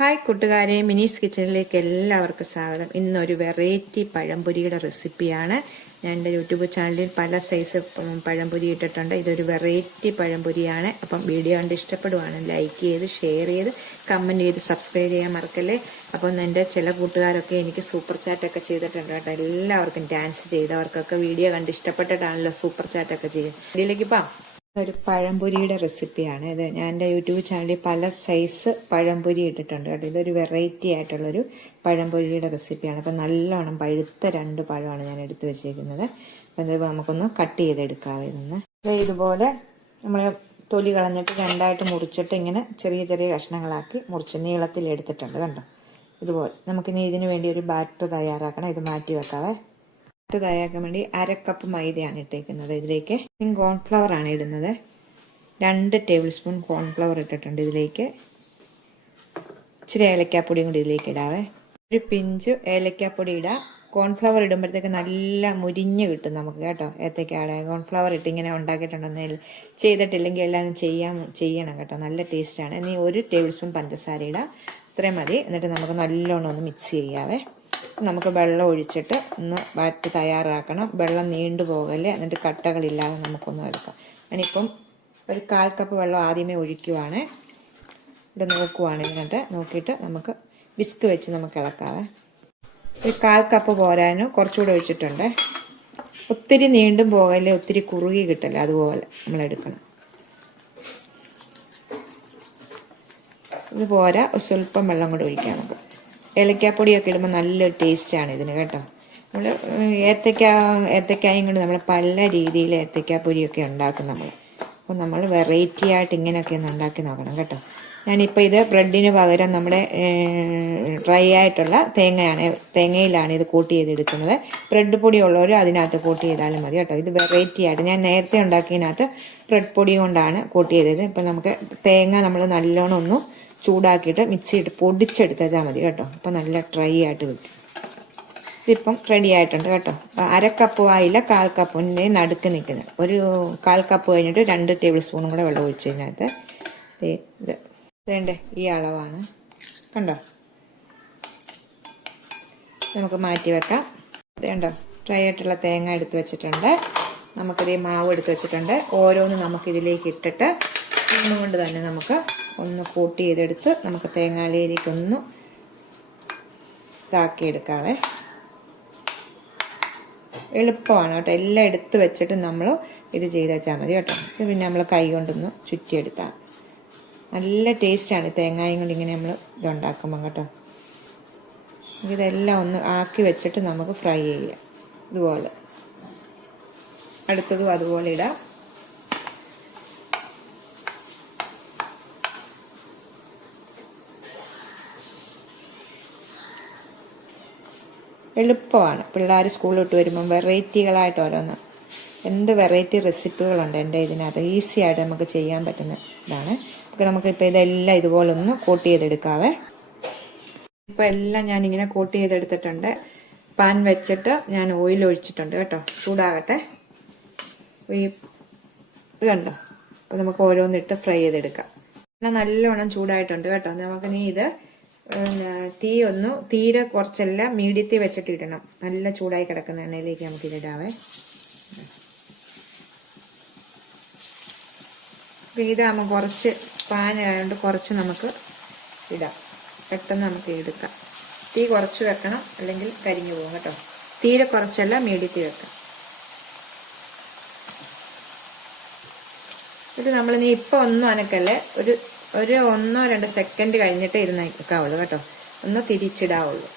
Hi കൂട്ടുകാരെ, മിനീസ് കിച്ചണിലേക്ക് എല്ലാവർക്കും സ്വാഗതം. ഇന്നൊരു വെറൈറ്റി പഴംപൊരിയുടെ റെസിപ്പിയാണ്. ഞാൻ എൻ്റെ യൂട്യൂബ് ചാനലിൽ പല സൈസ് പഴംപൊരി ഇട്ടിട്ടുണ്ട്. ഇതൊരു വെറൈറ്റി പഴംപൊരിയാണ്. അപ്പം വീഡിയോ കണ്ട് ഇഷ്ടപ്പെടുവാണ് ലൈക്ക് ചെയ്ത് ഷെയർ ചെയ്ത് കമൻറ്റ് ചെയ്ത് സബ്സ്ക്രൈബ് ചെയ്യാൻ മറക്കല്ലേ. അപ്പം എൻ്റെ ചില കൂട്ടുകാരൊക്കെ എനിക്ക് സൂപ്പർ ചാറ്റൊക്കെ ചെയ്തിട്ടുണ്ട് കേട്ടോ. എല്ലാവർക്കും ഡാൻസ് ചെയ്തവർക്കൊക്കെ വീഡിയോ കണ്ട് ഇഷ്ടപ്പെട്ടിട്ടാണല്ലോ സൂപ്പർ ചാറ്റൊക്കെ ചെയ്ത്. വീഡിയോയിലേക്ക് പോകാം. ഒരു പഴംപൊരിയുടെ റെസിപ്പിയാണ് ഇത്. ഞാൻ എൻ്റെ യൂട്യൂബ് ചാനലിൽ പല സൈസ് പഴംപൊരി ഇട്ടിട്ടുണ്ട് കേട്ടോ. ഇതൊരു വെറൈറ്റി ആയിട്ടുള്ളൊരു പഴംപൊരിയുടെ റെസിപ്പിയാണ്. അപ്പം നല്ലോണം പഴുത്ത 2 പഴമാണ് ഞാൻ എടുത്തു വെച്ചേക്കുന്നത്. അപ്പം ഇത് നമുക്കൊന്ന് കട്ട് ചെയ്തെടുക്കാവുന്ന ഇതുപോലെ നമ്മൾ തൊലി കളഞ്ഞിട്ട് 2ആയിട്ട് മുറിച്ചിട്ട് ഇങ്ങനെ ചെറിയ ചെറിയ കഷ്ണങ്ങളാക്കി മുറിച്ച് നീളത്തിൽ എടുത്തിട്ടുണ്ട് കണ്ടോ. ഇതുപോലെ നമുക്കിനി ഇതിനു വേണ്ടി ഒരു ബാറ്റർ തയ്യാറാക്കണം. ഇത് മാറ്റി വെക്കാവേ. തയ്യാറാക്കാൻ വേണ്ടി 1/2 കപ്പ് മൈദയാണ് ഇട്ടേക്കുന്നത്. ഇതിലേക്ക് കോൺഫ്ലവർ ആണ് ഇടുന്നത്. 2 ടേബിൾ സ്പൂൺ കോൺഫ്ലവർ ഇട്ടിട്ടുണ്ട്. ഇതിലേക്ക് ഇച്ചിരി ഏലക്കാപ്പൊടിയും കൂടി ഇതിലേക്ക് ഇടാവേ. ഒരു പിഞ്ച് ഏലക്കാപ്പൊടി ഇടാം. കോൺഫ്ലവർ ഇടുമ്പോഴത്തേക്ക് നല്ല മുരിഞ്ഞ് കിട്ടും നമുക്ക് കേട്ടോ. ഏത്തക്കാടെ കോൺഫ്ലവർ ഇട്ട് ഇങ്ങനെ ഉണ്ടാക്കിയിട്ടുണ്ടെന്ന് ചെയ്തിട്ടില്ലെങ്കിൽ എല്ലാം ചെയ്യണം കേട്ടോ. നല്ല ടേസ്റ്റാണ്. ഇനി 1 ടേബിൾ സ്പൂൺ പഞ്ചസാര ഇടാം. ഇത്രയും മതി. എന്നിട്ട് നമുക്ക് നല്ലോണം ഒന്ന് മിക്സ് ചെയ്യാവേ. നമുക്ക് വെള്ളം ഒഴിച്ചിട്ട് ഒന്ന് ബാറ്റ് തയ്യാറാക്കണം. വെള്ളം നീണ്ടു പോകല്ലേ. എന്നിട്ട് കട്ടകളില്ലാതെ നമുക്കൊന്ന് എടുക്കാം. ഞാനിപ്പം ഒരു 1/4 കപ്പ് വെള്ളം ആദ്യമേ ഒഴിക്കുവാണ്. ഇവിടെ നോക്കുവാണ്. എന്നിട്ട് നോക്കിയിട്ട് നമുക്ക് വിസ്ക് വെച്ച് നമുക്ക് ഇളക്കാവേ. ഒരു 1/4 കപ്പ് പോരാനും കുറച്ചുകൂടെ ഒഴിച്ചിട്ടുണ്ട്. ഒത്തിരി നീണ്ടും പോകല്ലേ, ഒത്തിരി കുറുകി കിട്ടല്ലേ, അതുപോലെ നമ്മൾ എടുക്കണം. ഇത് പോരാ, സ്വല്പം വെള്ളം കൂടെ ഒഴിക്കാം നമുക്ക്. ഏലക്കാപ്പൊടിയൊക്കെ ഇടുമ്പോൾ നല്ലൊരു ടേസ്റ്റാണ് ഇതിന് കേട്ടോ. നമ്മൾ ഏത്തക്കായും കൊണ്ട് നമ്മൾ പല രീതിയിൽ ഏത്തക്കാപ്പൊരിയൊക്കെ ഉണ്ടാക്കും നമ്മൾ. അപ്പോൾ നമ്മൾ വെറൈറ്റി ആയിട്ട് ഇങ്ങനെയൊക്കെ ഒന്ന് ഉണ്ടാക്കി നോക്കണം കേട്ടോ. ഞാനിപ്പോൾ ഇത് ബ്രെഡിന് പകരം നമ്മുടെ ഡ്രൈ ആയിട്ടുള്ള തേങ്ങയിലാണ് ഇത് കൂട്ടി ചെയ്തെടുക്കുന്നത്. ബ്രെഡ് പൊടി ഉള്ളവർ അതിനകത്ത് കൂട്ടി ചെയ്താലും മതി കേട്ടോ. ഇത് വെറൈറ്റി ആയിട്ട് ഞാൻ നേരത്തെ ഉണ്ടാക്കിയതിനകത്ത് ബ്രെഡ് പൊടി കൊണ്ടാണ് കൂട്ടി ചെയ്തത്. ഇപ്പം നമുക്ക് തേങ്ങ നമ്മൾ നല്ലോണം ഒന്ന് ചൂടാക്കിയിട്ട് മിക്സിയിട്ട് പൊടിച്ചെടുത്താൽ മതി കേട്ടോ. അപ്പം നല്ല ഡ്രൈ ആയിട്ട് കിട്ടും. ഇതിപ്പം റെഡി ആയിട്ടുണ്ട് കേട്ടോ. 1/2 കപ്പ് ആയില്ല, 1/4 കപ്പിൻ്റെ നടുക്ക് നിൽക്കുന്നത്. ഒരു 1/4 കപ്പ് കഴിഞ്ഞിട്ട് 2 ടേബിൾ സ്പൂണും കൂടെ വെള്ളം ഒഴിച്ചതിനകത്ത് ഇത് വേണ്ടേ ഈ അളവാണ് കണ്ടോ. നമുക്ക് മാറ്റി വെക്കാം. വേണ്ടോ ഡ്രൈ ആയിട്ടുള്ള തേങ്ങ എടുത്ത് വെച്ചിട്ടുണ്ട്. നമുക്കിത് മാവ് എടുത്ത് വെച്ചിട്ടുണ്ട്. ഓരോന്ന് നമുക്കിതിലേക്ക് ഇട്ടിട്ട് സ്പൂൺ കൊണ്ട് തന്നെ നമുക്ക് ഒന്ന് കൂട്ടി ചെയ്തെടുത്ത് നമുക്ക് തേങ്ങാലയിലേക്കൊന്ന് ഇതാക്കിയെടുക്കാവേ. എളുപ്പമാണ് കേട്ടോ. എല്ലാം എടുത്ത് വെച്ചിട്ട് നമ്മൾ ഇത് ചെയ്ത് വെച്ചാൽ മതി കേട്ടോ. ഇത് പിന്നെ നമ്മൾ കൈ കൊണ്ടൊന്ന് ചുറ്റിയെടുത്താൽ നല്ല ടേസ്റ്റാണ് തേങ്ങായും കൊണ്ട് ഇങ്ങനെ നമ്മൾ ഇതുണ്ടാക്കുമ്പം കേട്ടോ. ഇതെല്ലാം ഒന്ന് ആക്കി വെച്ചിട്ട് നമുക്ക് ഫ്രൈ ചെയ്യാം. ഇതുപോലെ അടുത്തതും അതുപോലെ ഇടാം. എളുപ്പമാണ്. പിള്ളേർ സ്കൂളിൽ വിട്ട് വരുമ്പം വെറൈറ്റികളായിട്ട് ഓരോന്ന് എന്ത് വെറൈറ്റി റെസിപ്പികളുണ്ട് എൻ്റെ ഇതിനകത്ത്. ഈസി ആയിട്ട് നമുക്ക് ചെയ്യാൻ പറ്റുന്ന ഇതാണ്. അപ്പോൾ നമുക്കിപ്പോൾ ഇതെല്ലാം ഇതുപോലെ ഒന്ന് കോട്ട് ചെയ്തെടുക്കാവേ. ഇപ്പോൾ എല്ലാം ഞാനിങ്ങനെ കോട്ട് ചെയ്തെടുത്തിട്ടുണ്ട്. പാൻ വെച്ചിട്ട് ഞാൻ ഓയിൽ ഒഴിച്ചിട്ടുണ്ട് കേട്ടോ. ചൂടാകട്ടെ. ഇത് കണ്ടോ. അപ്പോൾ നമുക്ക് ഓരോന്നിട്ട് ഫ്രൈ ചെയ്തെടുക്കാം. എന്നാൽ നല്ലോണം ചൂടായിട്ടുണ്ട് കേട്ടോ. നമുക്ക് നീ ഇത് തീരെ കുറച്ചല്ല മീഡിയത്തിൽ വെച്ചിട്ട് ഇടണം. നല്ല ചൂടായി കിടക്കുന്ന എണ്ണയിലേക്ക് നമുക്ക് ഇതിടാവേ. ഇതാകുമ്പോൾ കുറച്ച് പാനായതുകൊണ്ട് കുറച്ച് നമുക്ക് ഇടാം. പെട്ടെന്ന് നമുക്ക് എടുക്കാം. തീ കുറച്ച് വെക്കണം, അല്ലെങ്കിൽ കരിഞ്ഞു പോകും കേട്ടോ. തീരെ കുറച്ചല്ല മീഡിയത്തിൽ വെക്കാം. ഇത് നമ്മൾ ഇപ്പം ഒന്നും അനക്കല്ലേ, ഒരു 1-2 സെക്കൻഡ് കഴിഞ്ഞിട്ട് ഇരുന്ന് നിൽക്കാവുള്ളൂ കേട്ടോ. ഒന്ന് തിരിച്ചിടാവുള്ളൂ.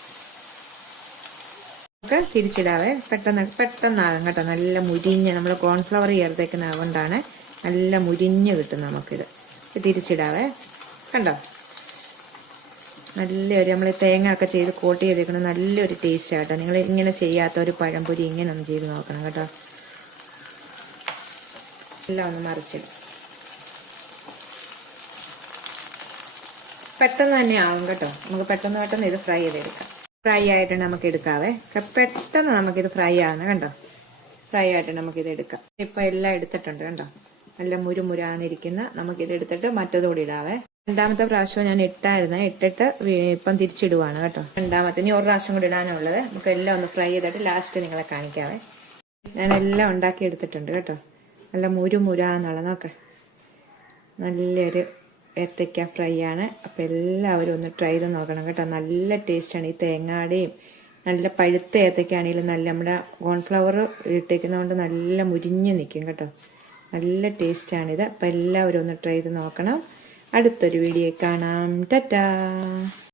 നമുക്ക് തിരിച്ചിടാവേ. പെട്ടെന്നാകും കേട്ടോ. നല്ല മുരിഞ്ഞ് നമ്മൾ കോൺഫ്ലവർ ചേർത്തേക്കുന്നതുകൊണ്ടാണ് നല്ല മുരിഞ്ഞ് കിട്ടും നമുക്കിത്. തിരിച്ചിടാവേ. കണ്ടോ നല്ലൊരു നമ്മൾ തേങ്ങ ഒക്കെ ചെയ്ത് കോട്ട് ചെയ്തേക്കണം. നല്ലൊരു ടേസ്റ്റ് ആട്ടോ. നിങ്ങൾ ഇങ്ങനെ ചെയ്യാത്ത ഒരു പഴംപൊരി ഇങ്ങനെ ഒന്ന് ചെയ്ത് നോക്കണം കേട്ടോ. എല്ലാം ഒന്ന് മറിച്ചിടും. പെട്ടെന്ന് തന്നെ ആവും കേട്ടോ. നമുക്ക് പെട്ടെന്ന് ഇത് ഫ്രൈ ചെയ്തെടുക്കാം. ഫ്രൈ ആയിട്ട് നമുക്ക് എടുക്കാവേ. പെട്ടെന്ന് നമുക്കിത് ഫ്രൈ ആകുന്ന കണ്ടോ. ഫ്രൈ ആയിട്ട് നമുക്കിത് എടുക്കാം. ഇപ്പം എല്ലാം എടുത്തിട്ടുണ്ട് കണ്ടോ. നല്ല മുരുമുരാന്നിരിക്കുന്ന നമുക്കിത് എടുത്തിട്ട് മറ്റതുകൂടി ഇടാവേ. രണ്ടാമത്തെ പ്രാവശ്യം ഞാൻ ഇട്ടിട്ട് ഇപ്പം തിരിച്ചിടുവാണ് കേട്ടോ. രണ്ടാമത്തെ ഇനി ഒരു പ്രാവശ്യം കൂടി ഇടാനുള്ളത്. നമുക്ക് എല്ലാം ഒന്ന് ഫ്രൈ ചെയ്തിട്ട് ലാസ്റ്റ് നിങ്ങളെ കാണിക്കാവേ. ഞാൻ എല്ലാം ഉണ്ടാക്കി എടുത്തിട്ടുണ്ട് കേട്ടോ. നല്ല മുരാന്നുള്ള നോക്കെ നല്ലൊരു ഏത്തയ്ക്ക ഫ്രൈ ആണ്. അപ്പം എല്ലാവരും ഒന്ന് ട്രൈ ചെയ്ത് നോക്കണം കേട്ടോ. നല്ല ടേസ്റ്റാണ്. ഈ തേങ്ങാടെയും നല്ല പഴുത്ത ഏത്തയ്ക്കാണെങ്കിലും നല്ല നമ്മുടെ കോൺഫ്ലവർ ഇട്ടേക്കുന്നതുകൊണ്ട് നല്ല മുരിഞ്ഞ് നിൽക്കും കേട്ടോ. നല്ല ടേസ്റ്റാണിത്. അപ്പം എല്ലാവരും ഒന്ന് ട്രൈ ചെയ്ത് നോക്കണം. അടുത്തൊരു വീഡിയോ കാണാം. ടാറ്റാ.